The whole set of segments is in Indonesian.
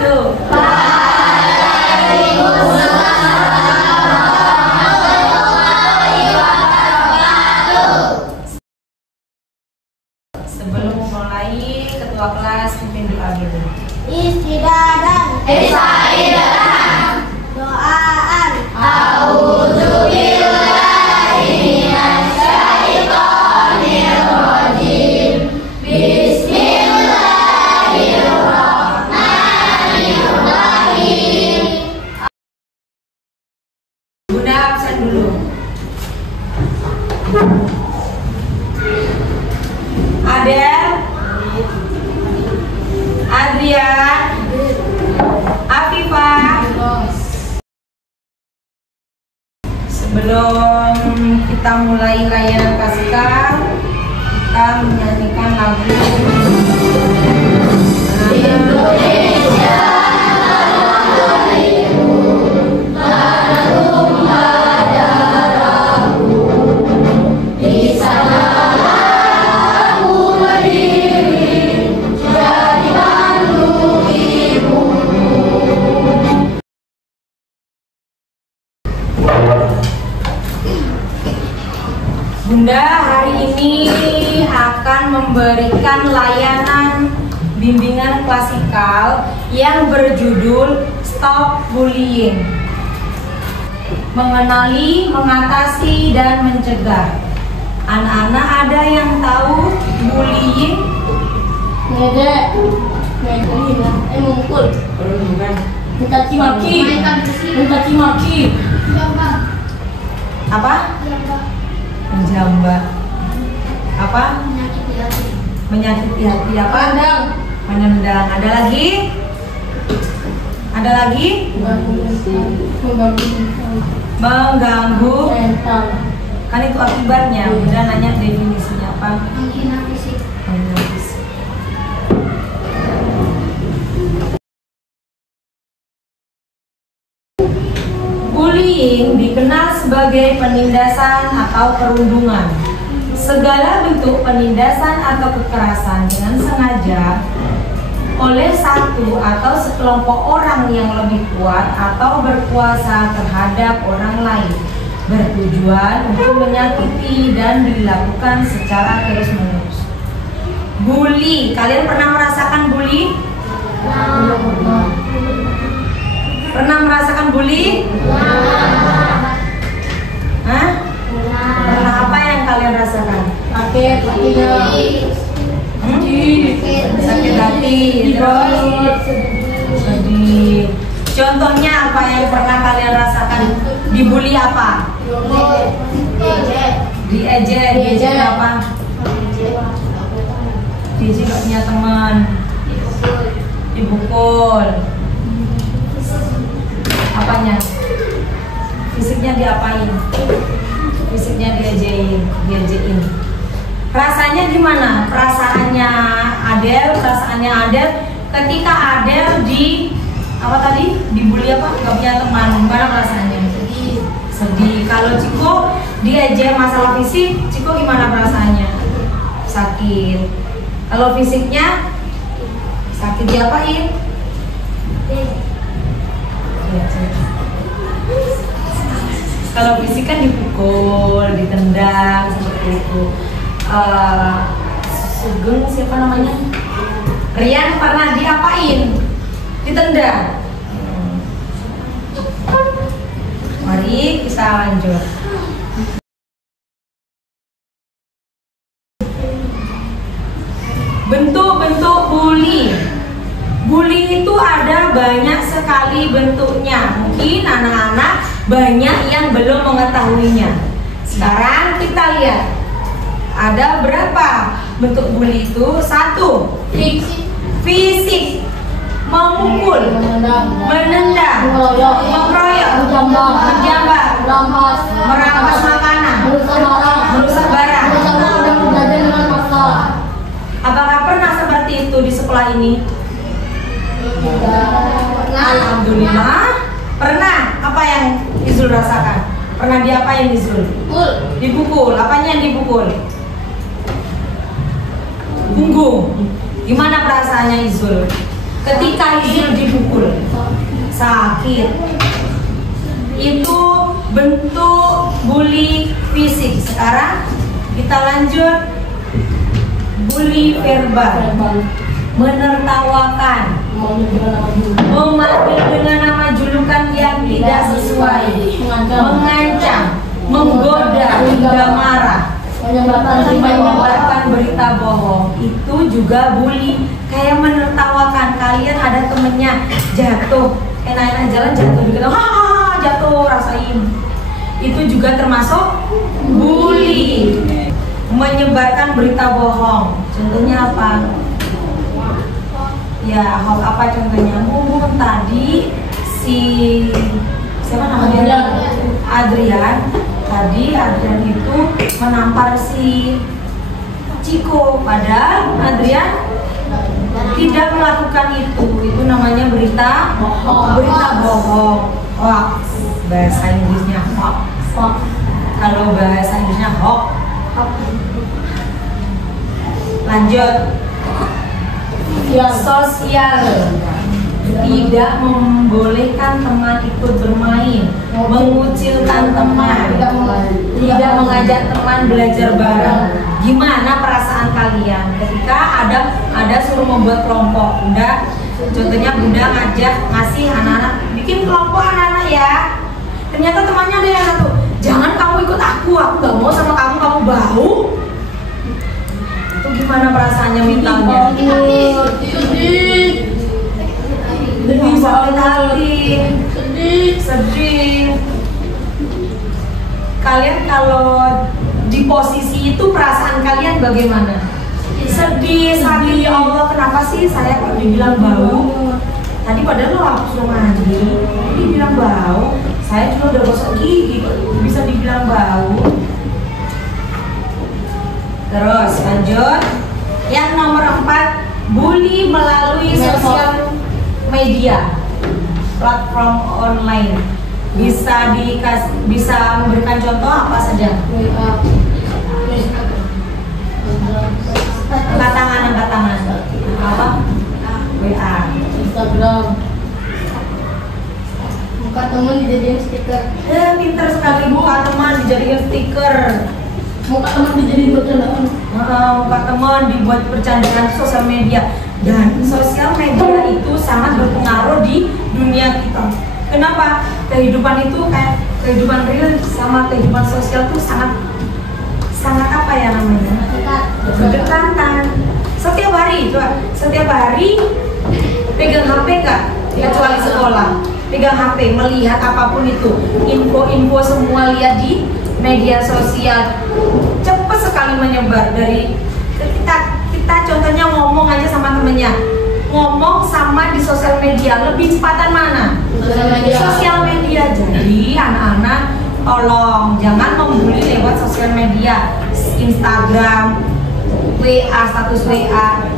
Sebelum mulai, ketua kelas pimpin doa dulu. Istidadan. Doaan. A'udzubillahi minasyaitonirrajim. Bismillahirrahmanirrahim. Bunda absen dulu. Adel, Adrian, Afifah. Sebelum kita mulai layanan Paskah, kita menyanyikan lagu Indonesia. Bunda hari ini akan memberikan layanan bimbingan klasikal yang berjudul Stop Bullying. Mengenali, mengatasi, dan mencegah. Anak-anak ada yang tahu bullying? Mungkul. Mencaci maki. Apa? Menjambak. Apa? Menyakiti hati. Apa? Menendang. Ada lagi? Ada lagi? Mengganggu. Kan itu akibatnya. Bunda nanya definisinya apa? Menghina fisik. Bullying dikenal sebagai penindasan atau perundungan. Segala bentuk penindasan atau kekerasan dengan sengaja oleh satu atau sekelompok orang yang lebih kuat atau berkuasa terhadap orang lain, bertujuan untuk menyakiti dan dilakukan secara terus-menerus. Bully, kalian pernah merasakan bully? Pernah merasakan bully? Hah? Pernah apa yang kalian rasakan? Sakit hatinya. Sakit hati, terus sedih. Contohnya apa yang pernah kalian rasakan? Dibully apa? Diejek apa? Diejek gak punya teman. Dipukul. Apanya? Fisiknya diapain? Fisiknya diajein. Rasanya gimana? Perasaannya Adel ketika Adel dibully apa? Gak punya teman. Gimana perasaannya? Sedih. Kalau Ciko diejek masalah fisik, Ciko gimana perasaannya? Sakit. Kalau fisiknya sakit diapain? Kalau fisik kan dipukul, ditendang seperti itu. Sugeng siapa namanya? Rian pernah diapain? Ditendang. Mari kita lanjut. Bentuk-bentuk bully. Bully itu ada banyak sekali bentuknya. Mungkin anak-anak banyak yang belum mengetahuinya. Sekarang kita lihat. Ada berapa bentuk bully itu? 1. Fisik. Memukul, menendang, mengeroyok, menjambak, merampas makanan, merusak barang. Apakah pernah seperti itu di sekolah ini? Alhamdulillah. Pernah. Apa yang Izul rasakan? Pernah diapain Izul? Dipukul. Apanya yang dipukul? Punggung. Gimana perasaannya Izul ketika Izul dipukul? sakit. Itu bentuk bully fisik. Sekarang kita lanjut bully verbal. Menertawakan, memanggil dengan nama julukan yang tidak sesuai, mengancam, menggoda hingga marah, menyebarkan berita bohong. Itu juga bully. Kayak menertawakan, kalian ada temennya jatuh, enak-enak jalan jatuh, dikata hahaha jatuh, rasain. Itu juga termasuk bully. Menyebarkan berita bohong, contohnya apa? Ya, hoax apa contohnya? Mungkin tadi siapa namanya? Adrian. Tadi Adrian itu menampar si Ciko, padahal Adrian tidak melakukan itu. Itu namanya berita bohong. Hoax. Bahasa Inggrisnya hoax. Kalau bahasa Inggrisnya hoax. Lanjut. Sosial, tidak membolehkan teman ikut bermain, mengucilkan teman, tidak mengajak teman belajar bareng. Gimana perasaan kalian ketika ada suruh membuat kelompok? Bunda, contohnya Bunda ngasih anak-anak bikin kelompok anak-anak ya. Ternyata temannya ada yang satu, jangan kamu ikut aku gak mau sama kamu bau. Gimana perasaannya mintanya? Sedih, sakit hati, sedih. Kalian kalau di posisi itu perasaan kalian bagaimana? Sedih, sakit. Ya Allah, kenapa sih saya kok dibilang bau? Tadi padahal lo langsung mandi, dibilang bau. Saya juga udah gosok gigi, bisa dibilang bau. Terus lanjut. Yang nomor 4, bully melalui sosial media, platform online. Bisa memberikan contoh apa saja? Angkat tangan. Apa? WA. Instagram. Muka teman dijadiin stiker. Pinter sekali, muka teman dijadiin stiker. Muka teman dijadiin bercandaan. Muka teman dibuat bercandaan sosial media. Dan sosial media itu sangat berpengaruh di dunia kita. Kenapa? Kehidupan itu kayak kehidupan real sama kehidupan sosial itu sangat apa ya namanya? Berdekatan. Setiap hari pegang HP nggak? Kecuali sekolah. Pegang HP, melihat apapun itu, info-info semua lihat di media sosial. Cepat sekali menyebar. Dari kita contohnya ngomong aja sama temennya, ngomong sama di sosial media, lebih cepatan mana? Sosial media. Jadi anak-anak tolong jangan membuli lewat sosial media, Instagram, WA, status WA,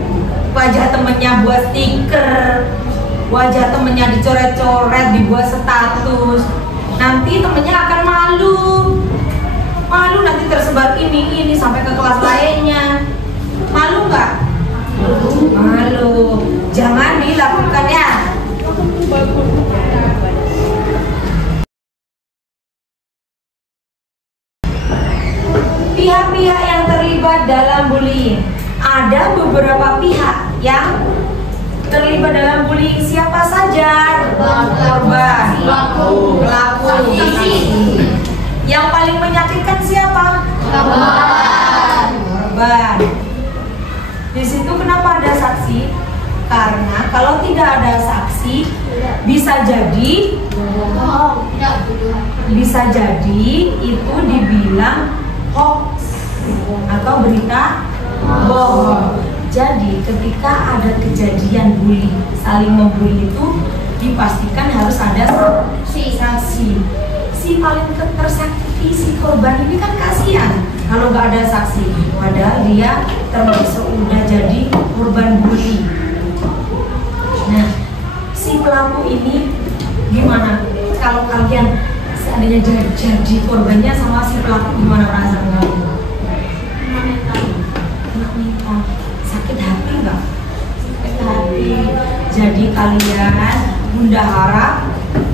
wajah temennya buat stiker, wajah temennya dicoret-coret, dibuat status. Nanti temennya akan malu nanti tersebar ini sampai ke kelas lainnya. Malu nggak? Malu. Jangan dilakukan ya. Pihak-pihak yang terlibat dalam bullying. Ada beberapa pihak yang terlibat dalam bullying. Siapa saja? Korban, pelaku. Yang paling menyakitkan siapa? Korban. Di situ kenapa ada saksi? Karena kalau tidak ada saksi, bisa jadi itu dibilang hoax atau berita bohong. Jadi ketika ada kejadian bully, saling membuli itu dipastikan harus ada saksi. Si paling tersakiti si korban ini kan kasihan kalau nggak ada saksi, padahal dia termasuk udah jadi korban bully. Nah, si pelaku ini gimana? Kalau kalian seandainya jadi korbannya sama si pelaku, gimana perasaan kalian? Sakit hati nggak? Sakit hati. Jadi kalian Bunda harap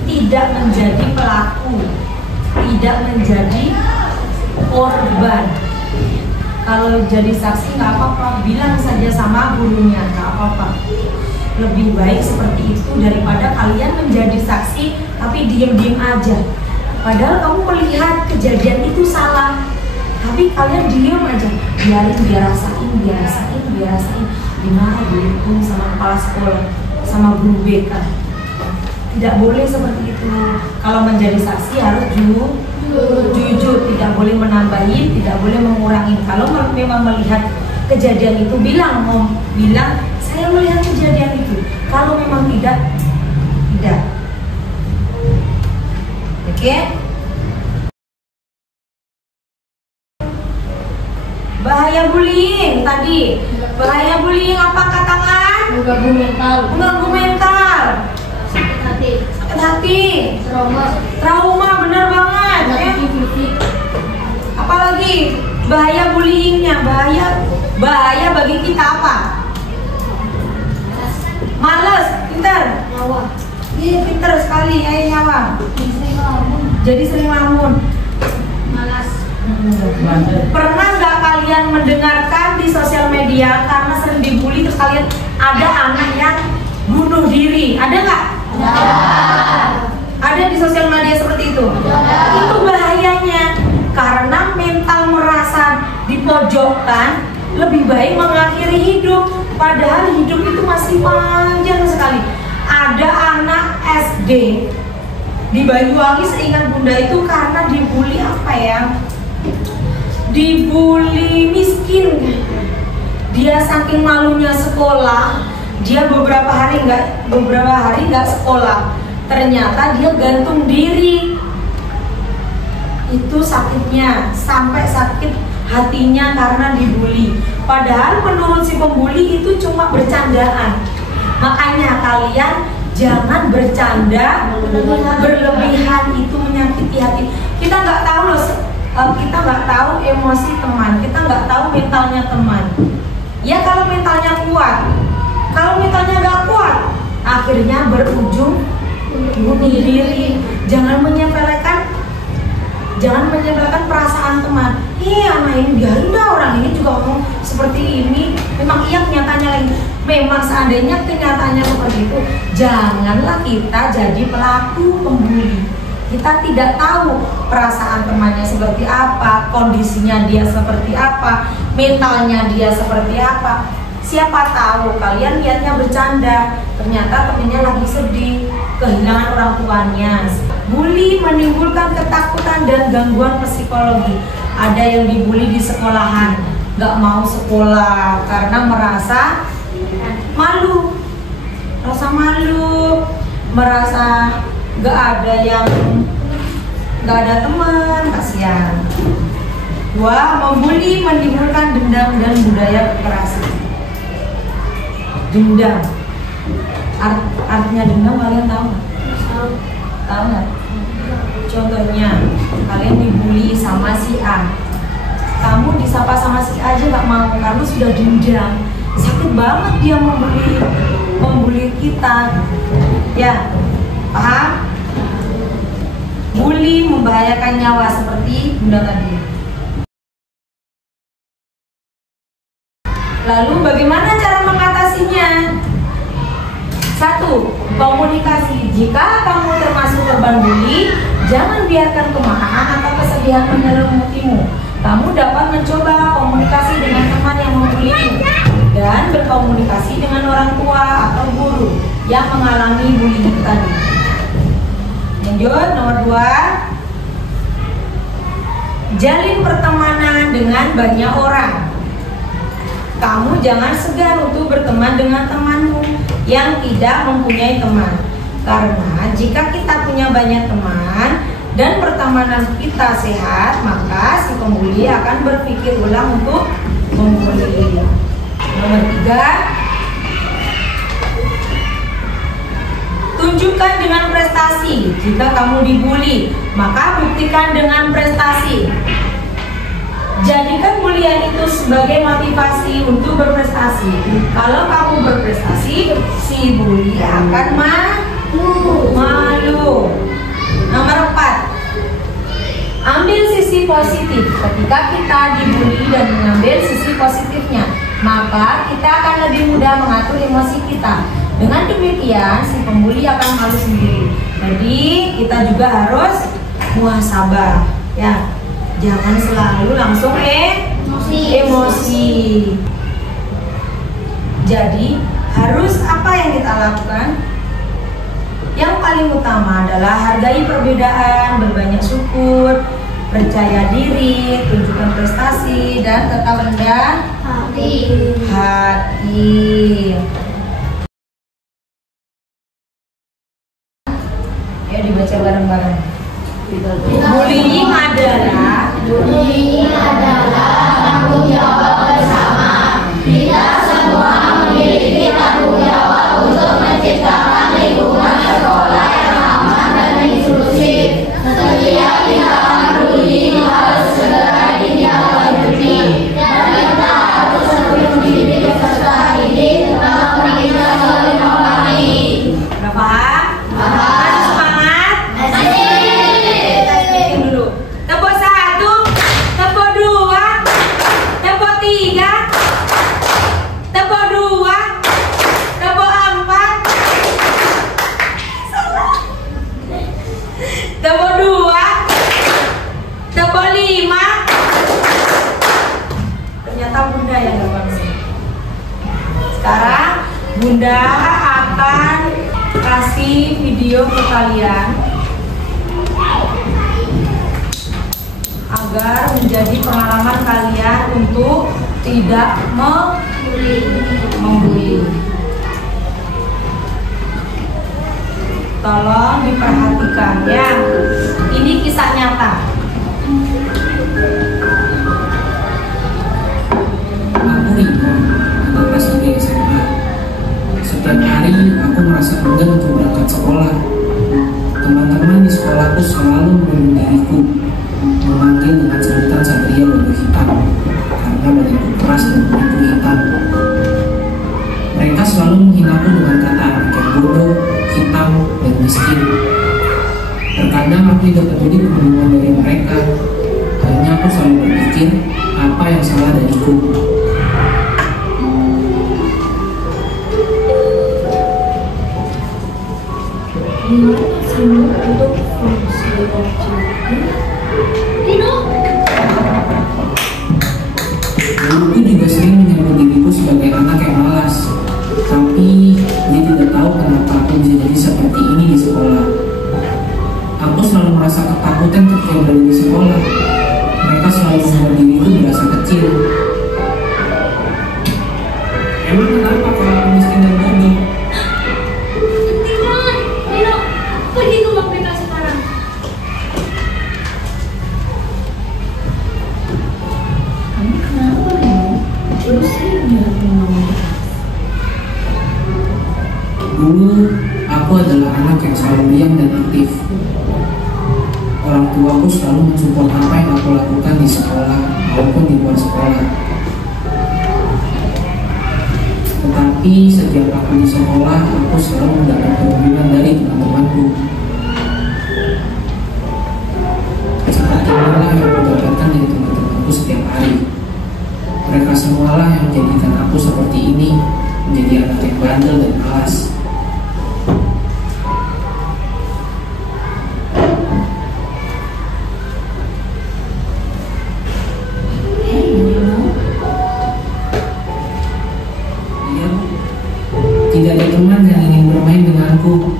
tidak menjadi pelaku, tidak menjadi korban. Kalau jadi saksi nggak apa-apa, bilang saja sama gurunya, nggak apa-apa. Lebih baik seperti itu daripada kalian menjadi saksi tapi diem-diem aja. Padahal kamu melihat kejadian itu salah, tapi kalian diem aja, biarin dia rasain. Gimana dihukum sama kepala sekolah, sama guru BK? Tidak boleh seperti itu. Kalau menjadi saksi harus jujur, tidak boleh menambahin, tidak boleh mengurangi. Kalau memang melihat kejadian itu, bilang saya melihat kejadian itu. Kalau memang tidak. Oke? Bahaya bullying tadi. Bahaya bullying apa katakan? Mengganggu mental. Mengganggu mental. Sakit Hati. Trauma bener banget. Ya? Apalagi bahaya bullyingnya, bahaya bagi kita apa? Males, pintar. Nyawa. Iya pintar sekali, nyawa. Jadi sering lamun. Malas. Pernah nggak kalian mendengarkan di sosial media karena sering dibully terus kalian ada anak yang bunuh diri? Ada nggak? Ada di sosial media seperti itu? Itu bahayanya, karena mental merasa dipojokkan, lebih baik mengakhiri hidup. Padahal hidup itu masih panjang sekali. Ada anak SD di Banyuwangi, seingat Bunda, itu karena dibully apa ya? Dibully miskin. Dia saking malunya sekolah, dia beberapa hari nggak sekolah. Ternyata dia gantung diri. Itu sakitnya, sampai sakit hatinya karena dibully. Padahal menurut si pembuli itu cuma bercandaan. Makanya kalian jangan bercanda berlebihan, itu menyakiti hati. Kita nggak tahu loh, kita nggak tahu emosi teman, kita nggak tahu mentalnya teman. Ya kalau mentalnya kuat, kalau mentalnya nggak kuat, akhirnya berujung bunuh diri. Jangan menyepelekan perasaan teman. Anak ini biarin dah, orang ini juga ngomong seperti ini. Memang iya kenyataannya lagi. Memang seandainya kenyataannya seperti itu, janganlah kita jadi pelaku pembuli. Kita tidak tahu perasaan temannya seperti apa, kondisinya dia seperti apa, mentalnya dia seperti apa. Siapa tahu kalian lihatnya bercanda, ternyata temennya lagi sedih, kehilangan orang tuanya. Bully menimbulkan ketakutan dan gangguan psikologi. Ada yang dibully di sekolahan, gak mau sekolah karena merasa malu, merasa gak ada teman, kasihan. 2. Membuli menimbulkan dendam dan budaya kekerasan. Dendam, artinya dendam kalian tahu nggak? Tahu nggak? Contohnya, kalian dibully sama si A, kamu disapa sama si A aja nggak mau karena sudah dendam. Sakit banget dia membuli kita. Ya, paham? Bully membahayakan nyawa seperti Bunda tadi. Lalu bagaimana cara mengatasinya? 1. Komunikasi. Jika kamu termasuk korban bully, jangan biarkan kemarahan atau kesedihan menyelimuti-mu. Kamu dapat mencoba komunikasi dengan teman yang membulimu dan berkomunikasi dengan orang tua atau guru yang mengalami bullying tadi. Lanjut, nomor 2. Jalin pertemanan dengan banyak orang. Kamu jangan segan untuk berteman dengan temanmu yang tidak mempunyai teman. Karena jika kita punya banyak teman dan pertemanan kita sehat, maka si pembuli akan berpikir ulang untuk membuli. Nomor 3. Tunjukkan dengan prestasi. Jika kamu dibully, maka buktikan dengan prestasi. Jadikan bulian itu sebagai motivasi untuk berprestasi. Kalau kamu berprestasi, si bully akan malu. positif. Ketika kita dibully dan mengambil sisi positifnya, maka kita akan lebih mudah mengatur emosi kita. Dengan demikian, si pembuli akan malu sendiri. Jadi kita juga harus muhasabah, ya. Jangan selalu langsung emosi. Jadi harus apa yang kita lakukan? Yang paling utama adalah hargai perbedaan, berbanyak syukur, percaya diri, tunjukkan prestasi, dan tetap rendah hati. Ayo dibaca bareng-bareng. Bullying adalah tanggung jawab bersama. Kita semua memiliki tanggung jawab untuk menciptakan lingkungan sekolah yang aman dan inklusif. Setiap tindakan bullying harus segera ditindaklanjuti, dan kita harus terus mendidik peserta didik tentang pendidikan saling memahami. udah paham? Semangat? Dulu. Tepuk 1, tepuk 2, tepuk 3, tepuk 2, tepuk 4, tepuk 2, tepuk 5. Ternyata Bunda yang gampang sih. Sekarang Bunda akan kasih video ke kalian agar menjadi pengalaman kalian untuk tidak membuli. Tolong diperhatikan ya. Ini kisah nyata. Aku Riko, anak kelas 3 SMA. Setiap hari aku merasa enggan untuk berangkat sekolah. Teman-teman di sekolahku selalu memanggil diriku, memanggil dengan sebutan Satria Bodoh Hitam karena badanku keras dan kulitku hitam. Mereka selalu menghinaku dengan kata anak yang bodoh, hitam, dan miskin. Terkadang aku tidak peduli kebingungan dari mereka. Hanya aku selalu berpikir apa yang salah dariku. Guruku juga sering menyebut diriku sebagai anak yang malas, tapi dia tidak tahu kenapa aku bisa jadi seperti ini di sekolah. Aku selalu merasa ketakutan ketika berada di sekolah. Mereka selalu membuat diriku merasa kecil. Emang kenapa kalau aku miskin dan bodoh? Nino, pergi ke ruang BK sekarang. Kamu kenapa Rino? Terus sih ngomong. Dulu aku adalah anak yang selalu diam dan aktif. Orang tuaku selalu mensupport apa yang aku lakukan di sekolah maupun di luar sekolah. Tetapi setiap aku di sekolah, aku selalu mendapat pembimbingan dari teman-temanku. Seperti inilah yang aku dapatkan dari teman-temanku setiap hari. Mereka semualah yang menjadikan aku seperti ini, menjadi anak yang bandel dan malas. Tidak ada teman yang ingin bermain denganku.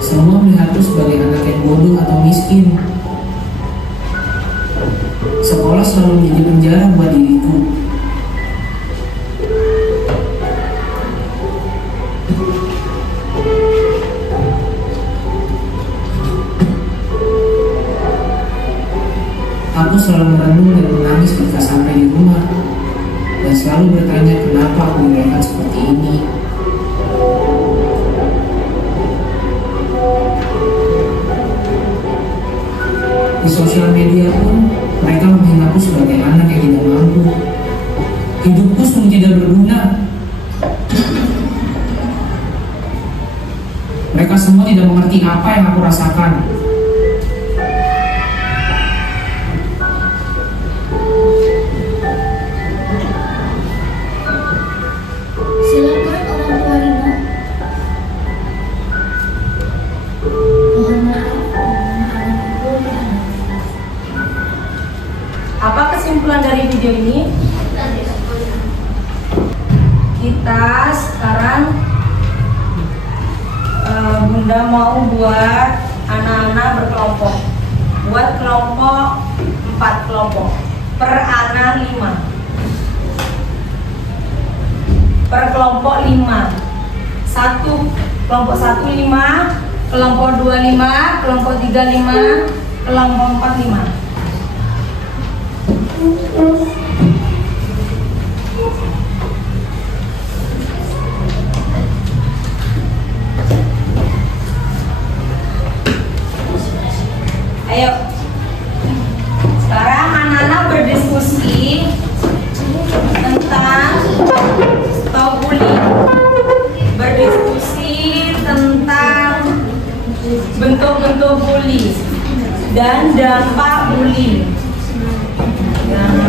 Semua melihatku sebagai anak yang bodoh atau miskin. Sekolah selalu menjadi penjara buat diriku. Aku selalu merenung dan menangis ketika sampai di rumah, dan selalu bertanya kenapa aku dilihat seperti ini. Di sosial media pun mereka menghinaku sebagai anak yang tidak mampu. Hidupku sungguh tidak berguna. Mereka semua tidak mengerti apa yang aku rasakan. video ini. Kita sekarang Bunda mau buat anak-anak berkelompok. Buat kelompok 4 kelompok. Per anak 5. Per kelompok 5. Kelompok 1 5, kelompok 2 5, kelompok 3 5, kelompok 4 5. Ayo. Sekarang anak-anak berdiskusi tentang stop bullying. Berdiskusi tentang bentuk-bentuk bully dan dampak bully.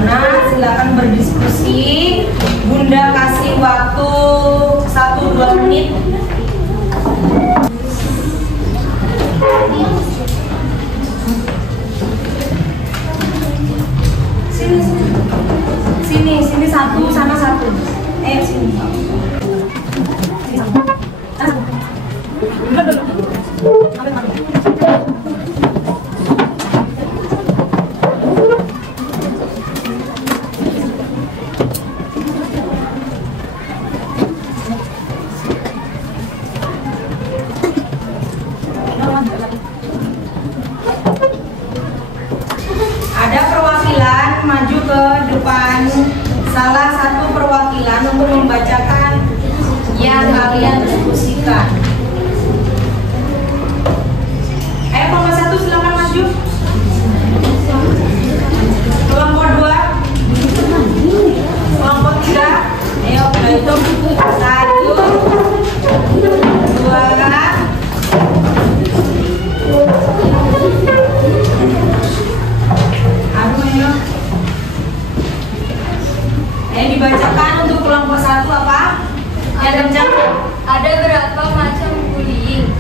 Nah, silakan berdiskusi. Bunda kasih waktu 1-2 menit. Sini satu, sana satu. Sini. Ada perwakilan maju ke depan, salah satu perwakilan untuk membacakan yang kalian diskusikan. Ayo kelompok 1 silakan maju. Kelompok 2, kelompok 3, ayo hitung 1, 2. Dibacakan untuk kelompok 1 apa? Ada berapa macam bullying?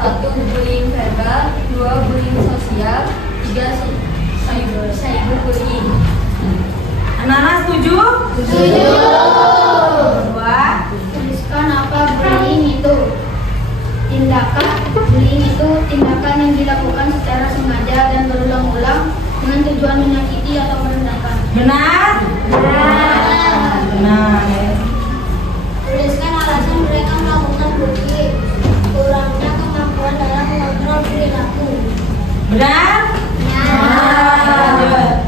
1. Bullying verbal, 2. Bullying sosial, 3. Cyberbullying. Anak-anak setuju? Setuju. 2. Tuliskan apa bullying itu. Bullying itu tindakan yang dilakukan secara sengaja dan berulang-ulang dengan tujuan menyakiti atau merendahkan. Benar? Benar. Tuliskan alasan mereka melakukan bullying. Kurangnya kemampuan dalam mengontrol perilaku. Benar? Benar.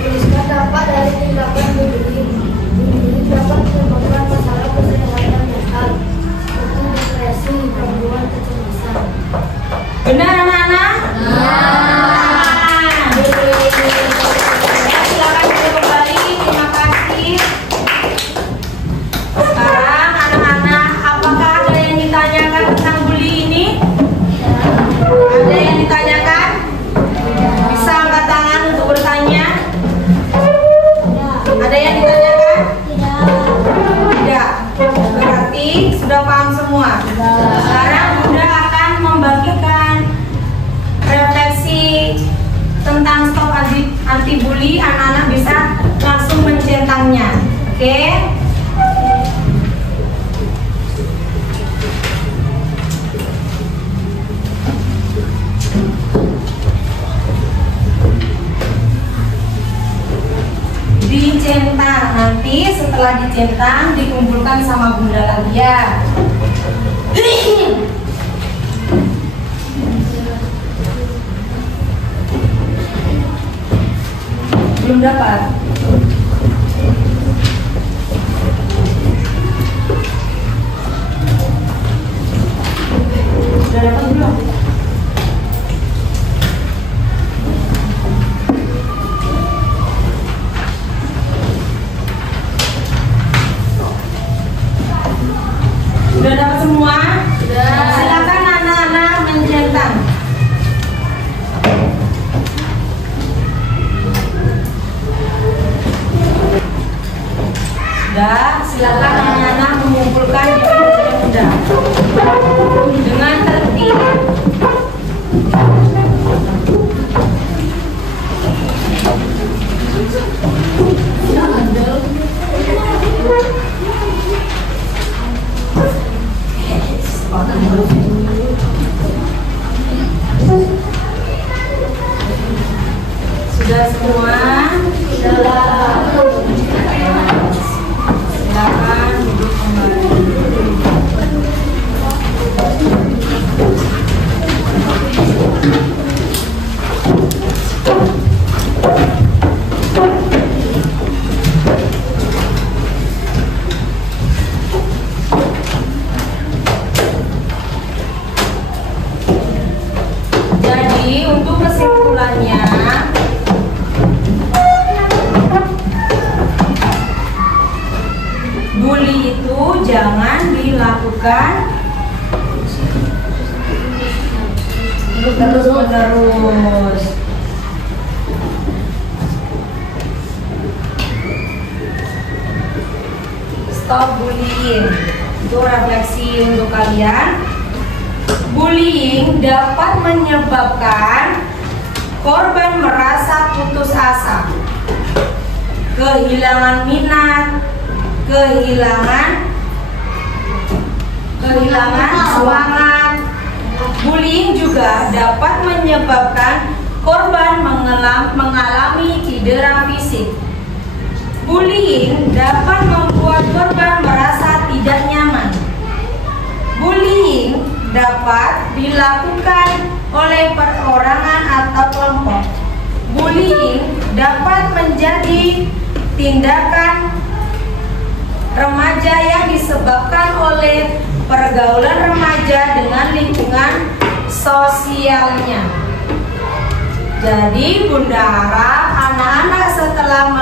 Tuliskan dampak dari tindakan bullying. Bullying dapat menyebabkan masalah kesehatan mental, seperti depresi, gangguan kecemasan. Benar anak-anak? Silakan kembali. Terima kasih. Sekarang anak-anak, apakah ada yang ditanyakan tentang bully ini? Ada yang ditanyakan? Bisa angkat tangan untuk bertanya? Ada yang ditanyakan? Tidak. Berarti sudah paham semua. Sekarang Bunda akan membagikan refleksi tentang stop anti bully. Anak-anak bisa langsung mencentangnya. Oke? Dicentang, nanti setelah dicentang dikumpulkan sama Bunda lagi ya. Belum dapat. Sudah dapat belum? Sudah dapat semua? Sudah. Silakan anak-anak mencentang. Sudah, silakan anak-anak mengumpulkan di meja Bunda dengan tertib. Jadi untuk kesimpulannya, bully itu jangan dilakukan terus-menerus. Stop bullying. Itu refleksi untuk kalian. Bullying dapat menyebabkan korban merasa putus asa, kehilangan minat, kehilangan semangat. Bullying juga dapat menyebabkan korban mengalami cedera fisik. Bullying dapat membuat korban merasa tidak nyaman. Bullying dapat dilakukan oleh perorangan atau kelompok. Bullying dapat menjadi tindakan remaja yang disebabkan oleh pergaulan remaja dengan lingkungan sosialnya. Jadi Bunda harap anak-anak setelah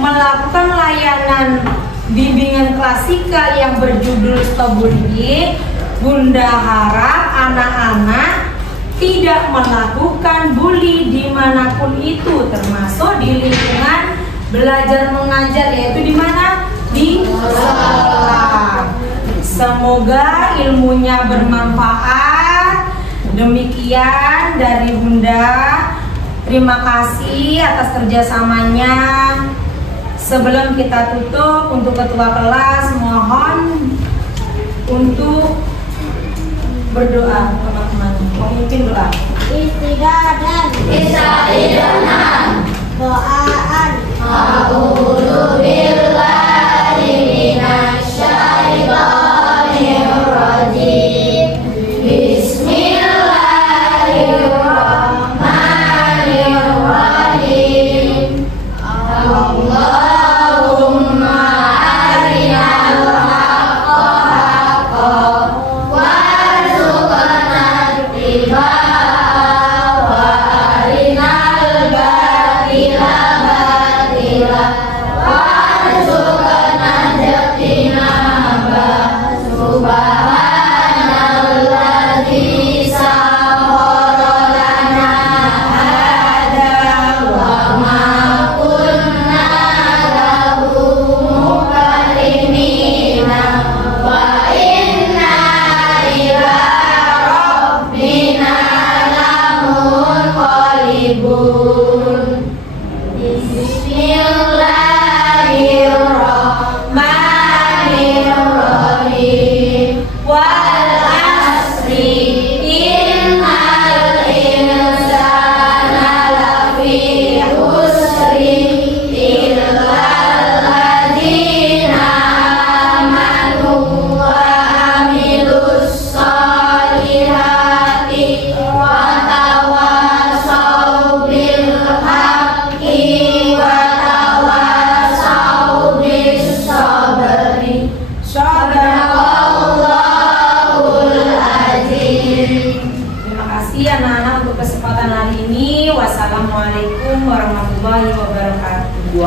melakukan layanan bimbingan klasikal yang berjudul Stop Bullying, Bunda harap anak-anak tidak melakukan bully dimanapun itu, termasuk di lingkungan belajar mengajar, yaitu di mana? Di sekolah. Semoga ilmunya bermanfaat. Demikian dari Bunda. Terima kasih atas kerjasamanya. Sebelum kita tutup, untuk ketua kelas mohon untuk berdoa, teman-teman. Memimpin doa. Istighfaran. Doaan. A'udzu billahi minasyaitonir rajim. Bismillahirrahmanirrahim. Allahumma arinal haqqa haqqan warzuqna ittiba'ahu wa arinal batila batila warzuqna ijtinaba. Subhanalladzi sakhkhara lana hada wa ma kunna lahu muqrinina wa inna ila rabbina lamunqalibun. Bismillahirrahmanirrahim. Wal asri innal insana lafi khusri illal ladzina amanu wa amilus solihati wa tawassaw bil haqqi wa tawassaw bis sabri. Shadaqallahul azim. Terima kasih anak-anak untuk kesempatan hari ini. Wassalamualaikum warahmatullahi wabarakatuh.